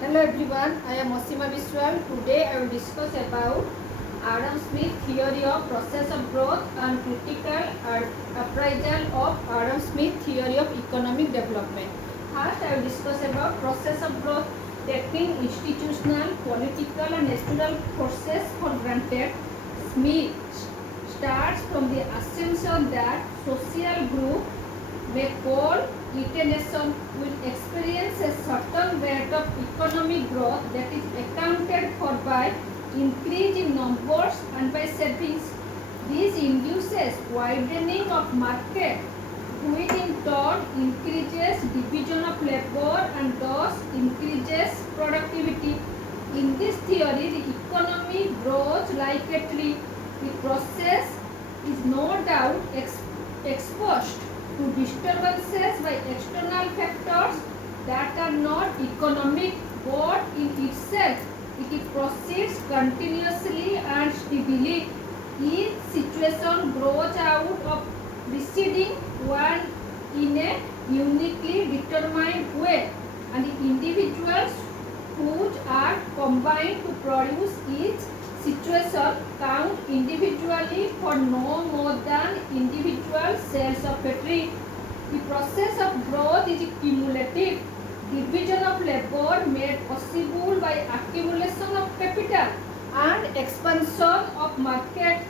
Hello everyone, I am Osima Biswal. Today I will discuss about Adam Smith theory of process of growth and critical appraisal of Adam Smith theory of economic development. First I will discuss about process of growth. Taking institutional, political and natural forces for granted, Smith starts from the assumption that social group may call it a nation will experience a certain rate of economic growth that is accounted for by increase in numbers and by savings. This induces widening of market, which in turn increases division of labor and thus increases productivity. In this theory, the economy grows like a tree. The process is no doubt exposed to disturbances by external factors that are not economic, but in itself it proceeds continuously and steadily. Each situation grows out of preceding one in a uniquely determined way, and the individuals who are combined to produce each situation count individually for no more than individual cells of a tree. The process of growth is cumulative. Division of labor made possible by accumulation of capital and expansion of market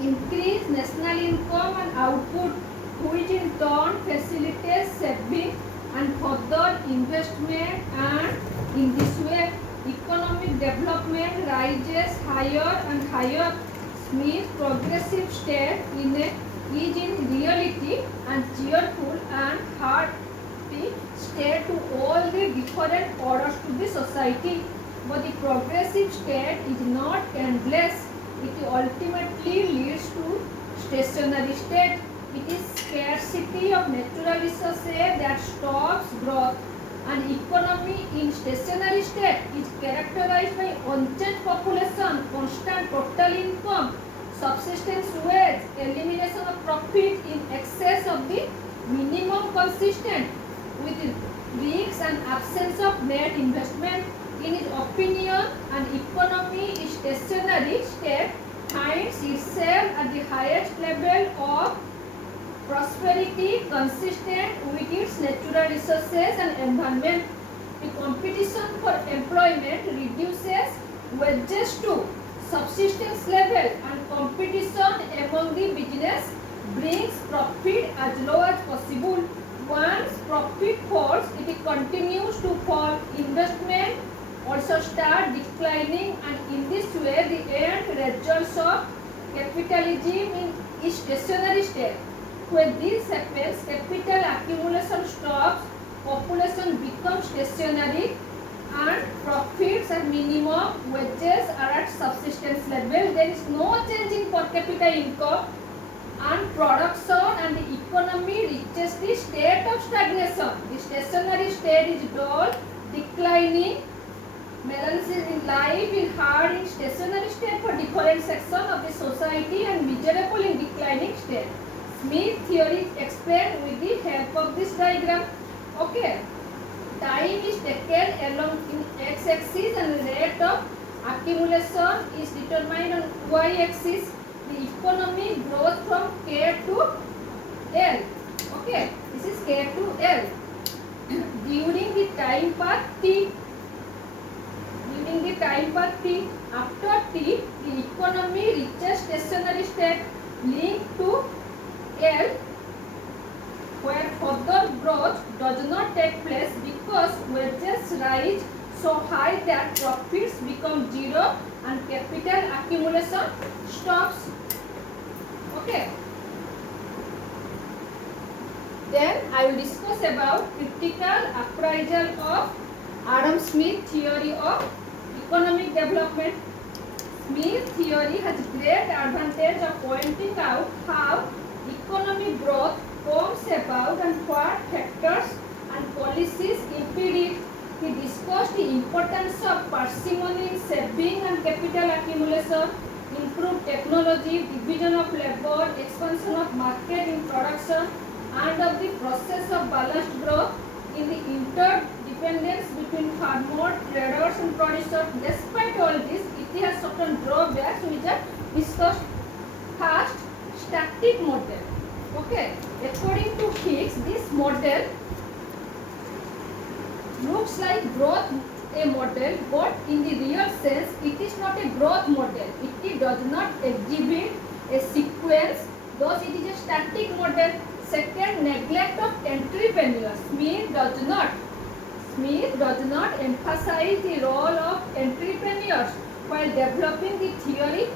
increase national income and output, which in turn facilitates saving and further investment, and in this way economic development rises higher and higher. Smith's progressive state is in reality and cheerful and hearty state to all the different orders to the society. But the progressive state is not endless. It ultimately leads to stationary state. It is scarcity of natural resources that stops growth. An economy in stationary state is characterized by unchanged population, constant total income, subsistence wage, elimination of profit in excess of the minimum consistent with risks and absence of net investment. In his opinion, an economy in stationary state finds itself at the highest level of prosperity consistent with its natural resources and environment. The competition for employment reduces wages to subsistence level, and competition among the business brings profit as low as possible. Once profit falls, it continues to fall. Investment also start declining, and in this way the end results of capitalism in stationary state. When this happens, capital accumulation stops, population becomes stationary, and profits are minimum, wages are at subsistence level. There is no change in per capita income, and production and the economy reaches the state of stagnation. The stationary state is dull, declining. Melancholy in life is hard in stationary state for different sections of the society and miserable in declining state. Smith theory is explained with the help of this diagram. Okay, time is taken along in x-axis and rate of accumulation is determined on y-axis. The economy grows from K to L. Okay, this is K to L. During the time path T. During the time path T, after T, the economy reaches stationary state linked to L, where further growth does not take place because wages rise so high that profits become zero and capital accumulation stops. Okay. Then I will discuss about critical appraisal of Adam Smith theory of economic development. Smith theory has great advantage of pointing out how economic growth comes about and what factors and policies impede it. He discussed the importance of parsimony in saving and capital accumulation, improved technology, division of labor, expansion of market in production, and of the process of balanced growth in the interdependent dependence between farmers, traders and producers. Despite all this, it has certain drawbacks which are discussed. First, static model. Okay, according to Hicks, this model looks like growth a model, but in the real sense, it is not a growth model. It does not exhibit a sequence, thus it is a static model. Second, neglect of entrepreneurs. Smith does not emphasize the role of entrepreneurs while developing the theory.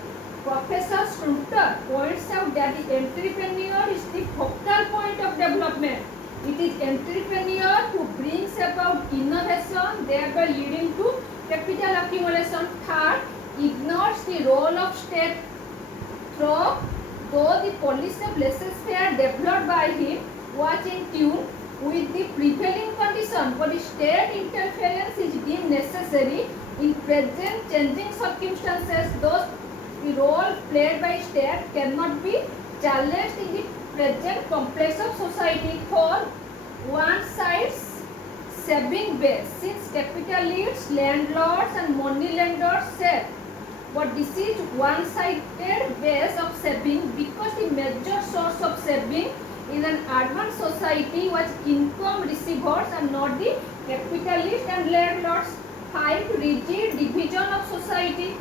Professor Scruter points out that the entrepreneur is the focal point of development. It is entrepreneur who brings about innovation, thereby leading to capital accumulation. Third, ignores the role of state. Though the policy of laissez-faire developed by him was in tune with the prevailing condition, but state interference is deemed necessary in present changing circumstances. Thus, the role played by state cannot be challenged in the present complex of society. For one side's saving base, since capitalists, landlords and money lenders save. But this is one-sided base of saving because the major source of saving in an advanced society was income receivers and not the capitalists and landlords. 5. Rigid division of society.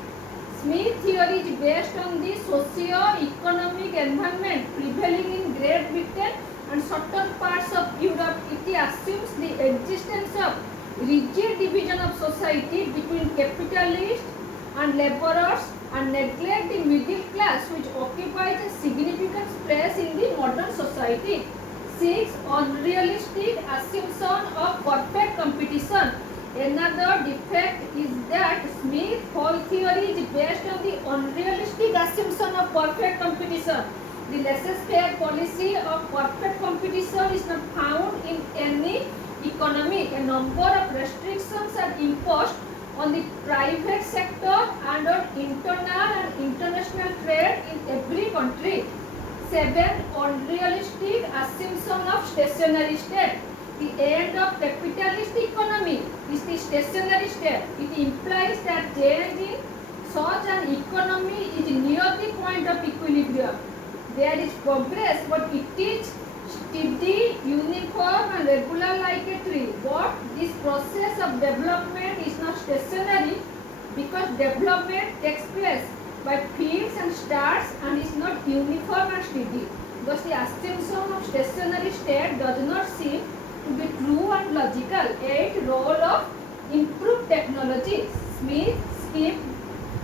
Smith theory is based on the socio-economic environment prevailing in Great Britain and certain parts of Europe. It assumes the existence of rigid division of society between capitalists and laborers and neglect the middle class, which occupies a significant place in the modern society. 6. Unrealistic assumption of perfect competition. Another defect is that Smith's whole theory is based on the unrealistic assumption of perfect competition. The laissez-faire policy of perfect competition is not found in any economy. A number of restrictions are imposed on the private sector and on internal and international trade in every country. 7. Unrealistic assumption of stationary state. The end of capitalist economy is the stationary state. It implies that change in such an economy is near the point of equilibrium. There is progress, but it is steady, uniform and regular like a tree. But this process of development is not stationary because development takes place by fits and starts and is not uniform and steady. Thus the assumption of stationary state does not seem to be true and logical. 8. Role of improved technology. Smith skipped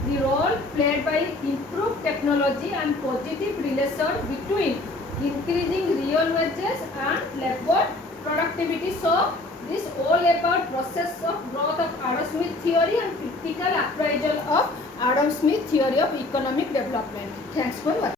the role played by improved technology and positive relation between increasing real wages and labor productivity. So, this all about process of growth of Adam Smith theory and critical appraisal of Adam Smith theory of economic development. Thanks for watching.